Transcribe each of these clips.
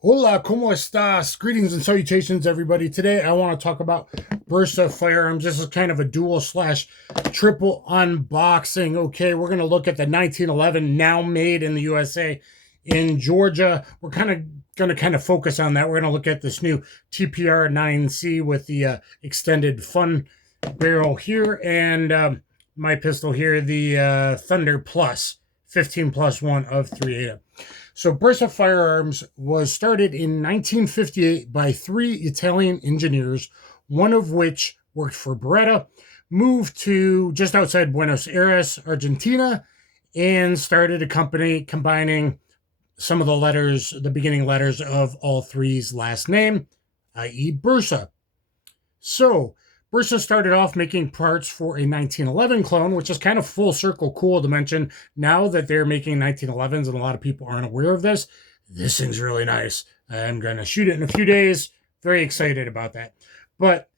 Hola, ¿cómo estás? Greetings and salutations, everybody. Today, I want to talk about Bersa firearms. This is kind of a dual slash triple unboxing. Okay, we're going to look at the 1911, now made in the USA in Georgia. We're going to focus on that. We're going to look at this new TPR9c with the extended fun barrel here, and my pistol here, the Thunder Plus 15 plus 1 of 3.8. So Bersa Firearms was started in 1958 by three Italian engineers, one of which worked for Beretta, moved to just outside Buenos Aires, Argentina, and started a company combining some of the letters, the beginning letters of all three's last name, i.e. Bersa. So Bersa started off making parts for a 1911 clone, which is kind of full circle cool to mention now that they're making 1911s, and a lot of people aren't aware of this. This thing's really nice. I'm going to shoot it in a few days. Very excited about that. But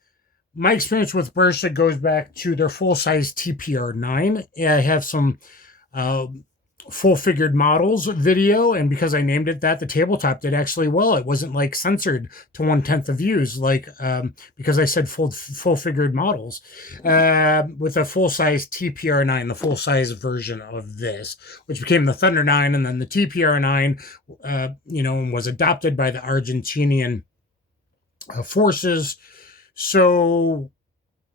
my experience with Bersa goes back to their full-size TPR9. I have some uh, full-figured models video, and because I named it that, the tabletop did actually well. It wasn't like censored to 1/10 of views, like because I said full-figured models. With a full-size TPR9, the full-size version of this, which became the Thunder 9, and then the TPR9, was adopted by the Argentinian forces. So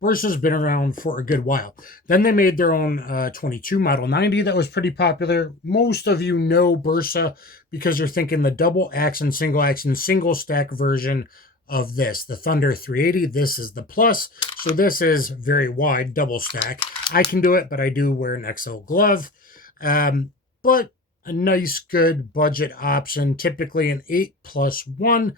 Bersa's been around for a good while. Then they made their own 22 Model 90 that was pretty popular. Most of you know Bersa because you're thinking the double action, single stack version of this. The Thunder 380, this is the Plus. So this is very wide, double stack. I can do it, but I do wear an XL glove. But a nice, good budget option, typically an 8+1.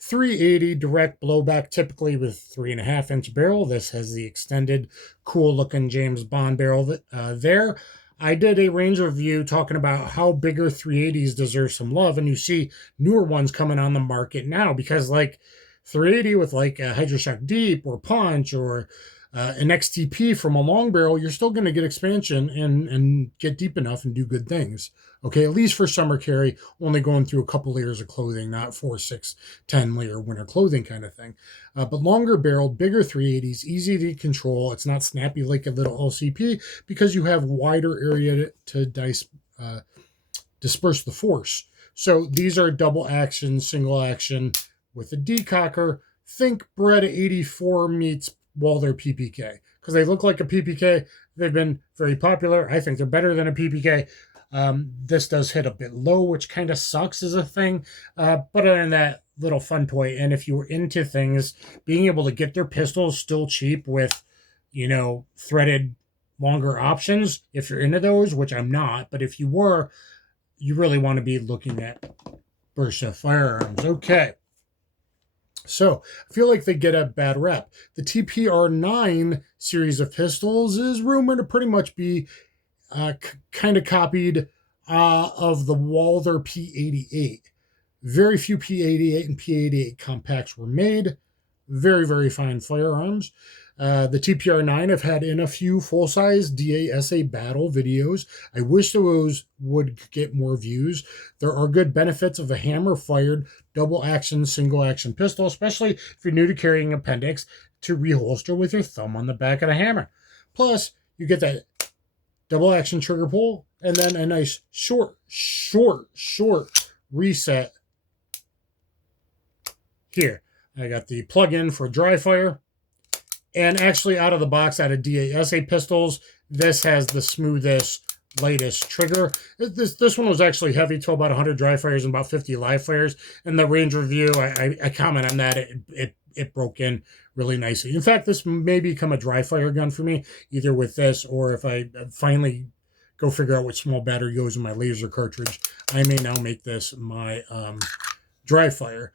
380 direct blowback, typically with 3.5-inch barrel. This has the extended, cool looking James Bond barrel there. I did a range review talking about how bigger 380s deserve some love, and you see newer ones coming on the market now because, like, 380 with like a Hydroshock Deep or Punch or an XTP from a long barrel, you're still going to get expansion and get deep enough and do good things. Okay, at least for summer carry, only going through a couple layers of clothing, not 4, 6, 10 layer winter clothing kind of thing. But longer barreled, bigger 380s, easy to control. It's not snappy like a little LCP because you have wider area to disperse the force. So these are double action, single action with a decocker. Think Beretta 84 meets Walther PPK because they look like a PPK. They've been very popular. I think they're better than a PPK. This does hit a bit low, which kind of sucks as a thing. But other than that, little fun toy. And if you were into things, being able to get their pistols still cheap with, threaded longer options, if you're into those, which I'm not, but if you were, you really want to be looking at Bersa Firearms. Okay. So I feel like they get a bad rep. The TPR9 series of pistols is rumored to pretty much be kind of copied of the Walther P88. Very few P88 and P88 compacts were made. Very, very fine firearms. The TPR9 have had in a few full-size DASA battle videos. I wish those would get more views. There are good benefits of a hammer-fired double-action, single-action pistol, especially if you're new to carrying appendix, to reholster with your thumb on the back of the hammer. Plus, you get that double-action trigger pull, and then a nice short reset here. I got the plug-in for dry fire. And actually, out of the box, out of DASA pistols, this has the smoothest, lightest trigger. This one was actually heavy to about 100 dry fires and about 50 live fires. In the range review, I comment on that. It broke in really nicely. In fact, this may become a dry fire gun for me, either with this or if I finally go figure out what small battery goes in my laser cartridge, I may now make this my dry fire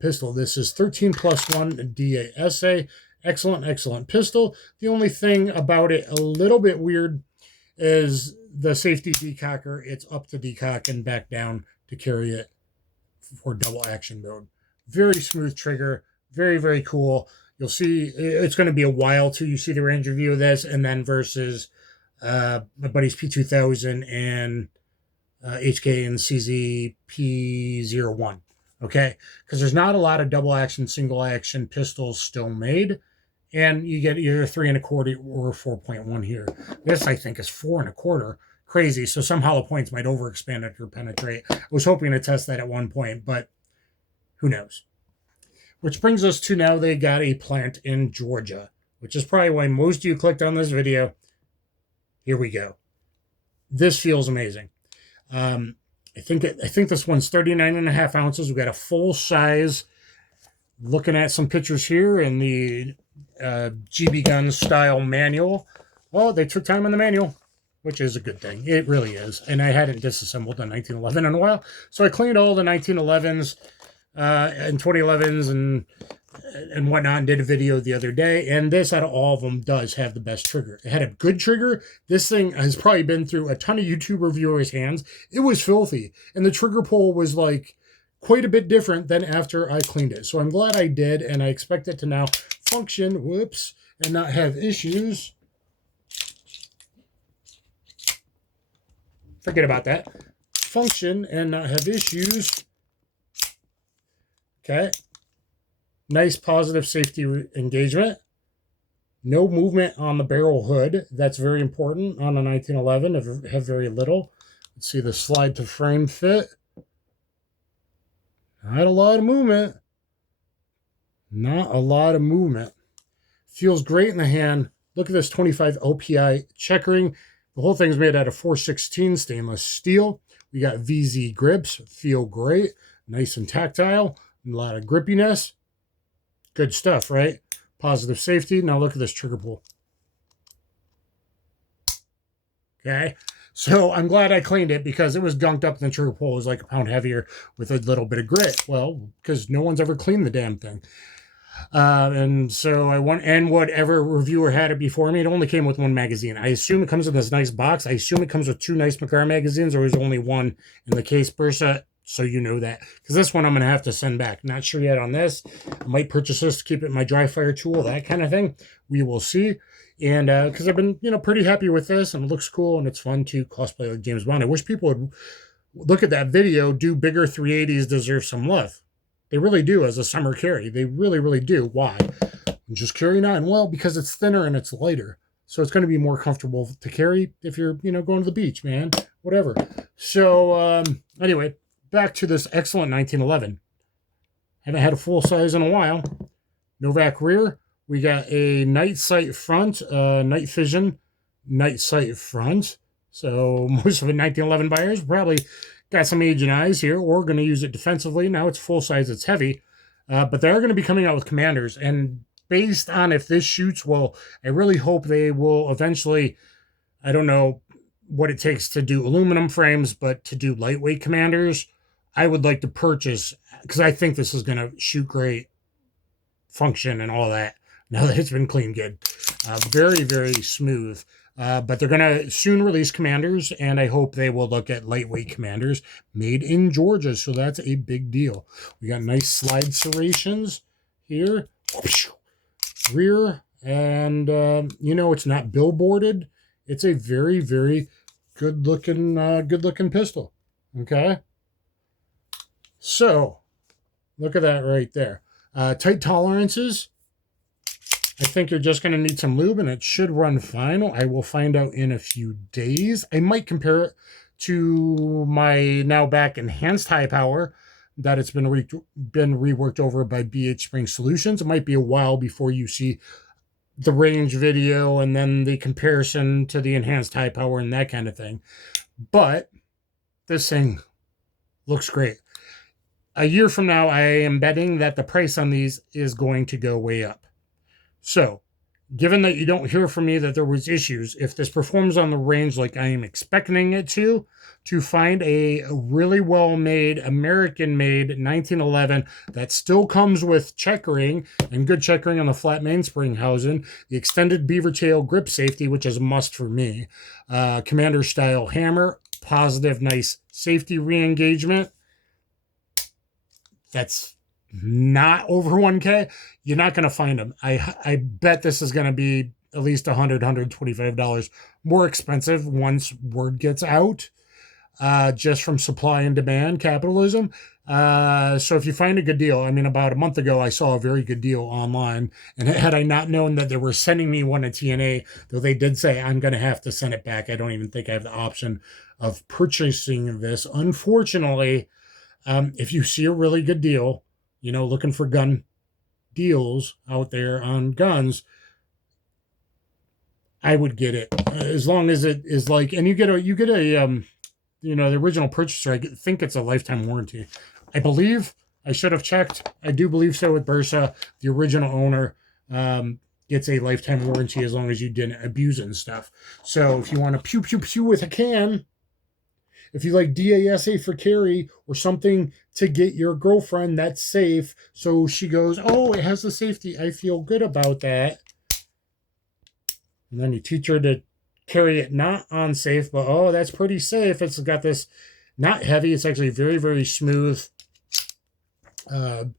pistol. This is 13+1 DASA. Excellent pistol. The only thing about it a little bit weird is the safety decocker. It's up to decock and back down to carry it for double action mode. Very smooth trigger. Very, very cool. You'll see it's going to be a while till you see the range review of this, and then versus my buddy's P2000 and HK and CZ P01. Okay, because there's not a lot of double action, single action pistols still made, and you get either 3.25 or 4.1 here. This I think is 4.25. Crazy. So some hollow points might overexpand it or penetrate. I was hoping to test that at one point, but who knows? Which brings us to now they got a plant in Georgia, which is probably why most of you clicked on this video. Here we go. This feels amazing. I think this one's 39.5 ounces. We've got a full size. Looking at some pictures here in the GB gun style manual. Well, they took time on the manual, which is a good thing. It really is. And I hadn't disassembled a 1911 in a while, so I cleaned all the 1911s and 2011s and whatnot, and did a video the other day. And this, out of all of them, does have the best trigger. It had a good trigger. This thing has probably been through a ton of YouTube reviewers' hands. It was filthy, and the trigger pull was like quite a bit different than after I cleaned it. So I'm glad I did, and I expect it to now function, whoops, and not have issues. Forget about that. Function and not have issues. Okay. Nice positive safety engagement. No movement on the barrel hood. That's very important on a 1911. Have very little. Let's see the slide to frame fit. Not a lot of movement. Not a lot of movement. Feels great in the hand. Look at this 25 LPI checkering. The whole thing's made out of 416 stainless steel. We got VZ grips. Feel great. Nice and tactile. A lot of grippiness. Good stuff, right? Positive safety. Now look at this trigger pull. Okay. So I'm glad I cleaned it because it was gunked up and the trigger pull was like a pound heavier with a little bit of grit. Well, because no one's ever cleaned the damn thing. And so whatever reviewer had it before me, it only came with one magazine. I assume it comes in this nice box. I assume it comes with 2 nice McCar magazines, or is only one in the case Bersa. So you know that, because this one I'm going to have to send back. Not sure yet on this. I might purchase this to keep it in my dry fire tool, that kind of thing. We will see. And because I've been, pretty happy with this, and it looks cool, and it's fun to cosplay like James Bond. I wish people would look at that video. Do bigger 380s deserve some love? They really do as a summer carry. They really, really do. Why? Just carry 9. Well, because it's thinner and it's lighter. So it's going to be more comfortable to carry if you're, going to the beach, man. Whatever. So anyway, back to this excellent 1911. Haven't had a full size in a while. Novak rear. We got a night sight front, night vision, night sight front. So most of the 1911 buyers probably got some aging eyes here, or going to use it defensively. Now it's full size, it's heavy. But they are going to be coming out with commanders. And based on if this shoots well, I really hope they will eventually, I don't know what it takes to do aluminum frames, but to do lightweight commanders, I would like to purchase, because I think this is going to shoot great, function and all that, now that it's been cleaned good. Very, very smooth. But they're going to soon release commanders, and I hope they will look at lightweight commanders made in Georgia. So that's a big deal. We got nice slide serrations here. Rear, and, it's not billboarded. It's a very, very good-looking pistol. Okay? So, look at that right there. Tight tolerances. I think you're just going to need some lube, and it should run fine. I will find out in a few days. I might compare it to my now back enhanced high power that it's been reworked over by BH Spring Solutions. It might be a while before you see the range video and then the comparison to the enhanced high power and that kind of thing. But this thing looks great. A year from now, I am betting that the price on these is going to go way up. So, given that you don't hear from me that there was issues, if this performs on the range like I am expecting it to find a really well-made, American-made 1911 that still comes with checkering, and good checkering on the flat mainspring housing, the extended beaver tail grip safety, which is a must for me, commander-style hammer, positive, nice safety re-engagement, that's not over 1K, you're not going to find them. I bet this is going to be at least $100, $125 more expensive once word gets out. just from supply and demand capitalism. So if you find a good deal, I mean, about a month ago, I saw a very good deal online. And had I not known that they were sending me one at TNA, though they did say I'm going to have to send it back, I don't even think I have the option of purchasing this. Unfortunately, if you see a really good deal, looking for gun deals out there on guns, I would get it as long as it is like, and you get a the original purchaser. I think it's a lifetime warranty. I believe I should have checked. I do believe so with Bersa. The original owner gets a lifetime warranty as long as you didn't abuse it and stuff. So if you want to pew pew pew with a can, if you like DASA for carry or something to get your girlfriend that's safe, so she goes, oh, it has the safety, I feel good about that. And then you teach her to carry it not unsafe, but oh, that's pretty safe. It's got this not heavy. It's actually very, very smooth. But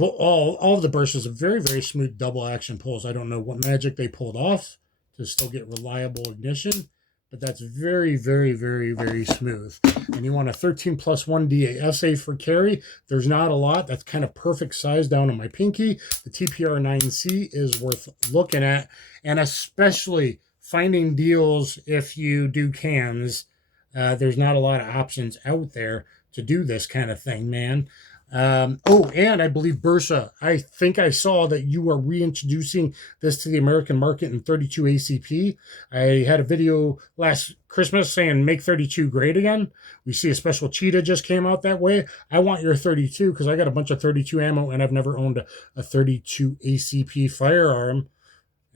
all of the Bersas are very, very smooth double action pulls. I don't know what magic they pulled off to still get reliable ignition, but that's very, very, very, very smooth. And you want a 13+1 DASA for carry. There's not a lot. That's kind of perfect size down on my pinky. The TPR9c is worth looking at, and especially finding deals if you do cans. There's not a lot of options out there to do this kind of thing, man. And I believe Bersa, I think I saw that you are reintroducing this to the American market in 32 ACP. I had a video last Christmas saying make 32 great again. We see a special cheetah just came out that way. I want your 32 because I got a bunch of 32 ammo and I've never owned a 32 ACP firearm.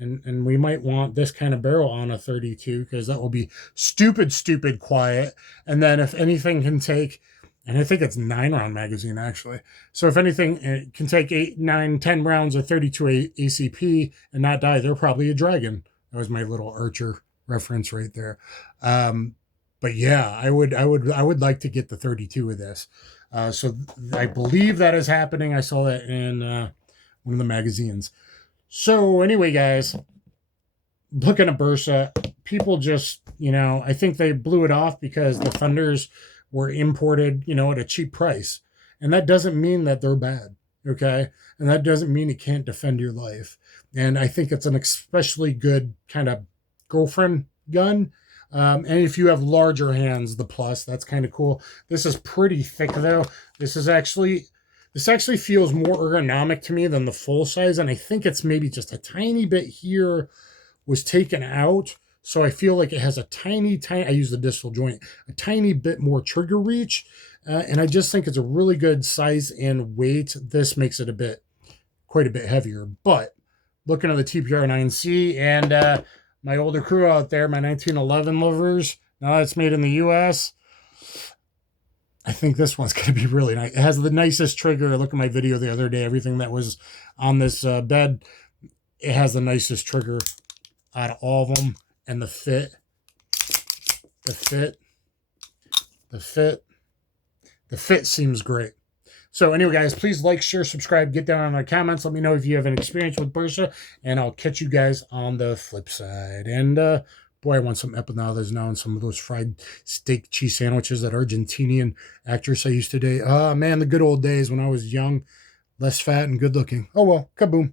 And we might want this kind of barrel on a 32 because that will be stupid quiet. And then if anything can take, and I think it's 9-round magazine actually. So if anything, it can take 8, 9, 10 rounds of 32 ACP and not die. They're probably a dragon. That was my little Archer reference right there. But yeah, I would like to get the 32 of this. So I believe that is happening. I saw that in one of the magazines. So anyway, guys, looking at Bersa, people just, I think they blew it off because the Thunders were imported, at a cheap price. And that doesn't mean that they're bad, okay? And that doesn't mean it can't defend your life. And I think it's an especially good kind of girlfriend gun. And if you have larger hands, the plus, that's kind of cool. This is pretty thick, though. This actually feels more ergonomic to me than the full size. And I think it's maybe just a tiny bit here was taken out. So I feel like it has a tiny, I use the distal joint, a tiny bit more trigger reach. And I just think it's a really good size and weight. This makes it quite a bit heavier. But looking at the TPR9c and my older crew out there, my 1911 lovers, now it's made in the US, I think this one's going to be really nice. It has the nicest trigger. I looked at my video the other day. Everything that was on this bed, it has the nicest trigger out of all of them. And the fit seems great. So anyway, guys, please like, share, subscribe, get down in the comments. Let me know if you have an experience with Bersa, and I'll catch you guys on the flip side. And boy, I want some empanadas now and some of those fried steak cheese sandwiches that Argentinian actress I used to date. Man, the good old days when I was young, less fat and good looking. Oh well, kaboom.